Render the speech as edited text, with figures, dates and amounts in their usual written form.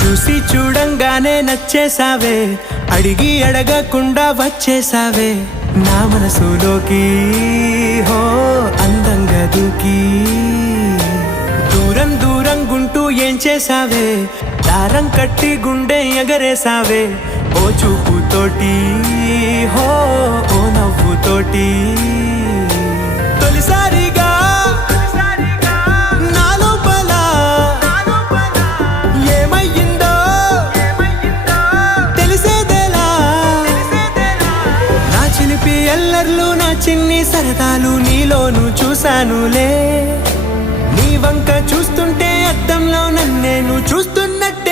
చూసి చూడంగానే నచ్చేసావే, అడిగి అడగకుండా వచ్చేసావే నా మనసులోకి. హో అందంగా దూకి దూరం దూరం గుంటూ ఏం చేసావే, దారం కట్టి గుండె ఎగరేసావే ఓ చూపుతోటి. హో ఓ నవ్వుతోటి తొలిసారిగా నా లోపల ఏమయ్యిందో తెలిసేదేలా. నా చిలిపి ఎల్లర్లు నా చిన్ని సరదాలు నీలోను చూశానులే. నీ వంక చూస్తుంటే అద్దంలో నన్నేను చూస్తున్నట్టు